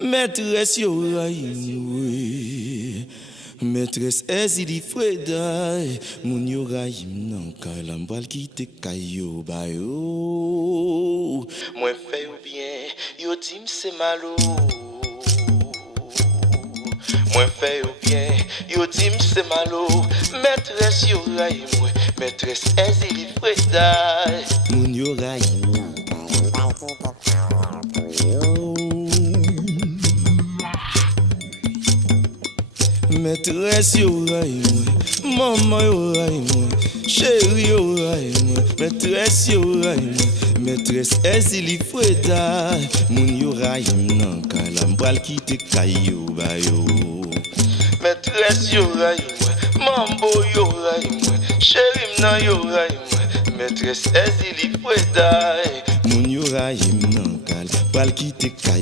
Maîtresse yoraïm, maîtresse ezili fredaï, moun yoraïm nan kalam bal kite kayo bayo. Moi fait ou bien, yo dim c'est malo. Moi fait ou bien, yo dim c'est malo. Maîtresse yoraïm, maîtresse ezili fredaï, moun yoraïm. Maîtresse yoraïm, maman yoraïm, chérie yoraïm, maîtresse yoraïm, maîtresse ezili freda, moun yoraïm nan kalam bral kite kayo bayo. Maîtresse yoraïm, mambo yoraïm, chérie nan yoraïm, maîtresse ezili freda, moun yoraïm nan kalam bral kite kayo.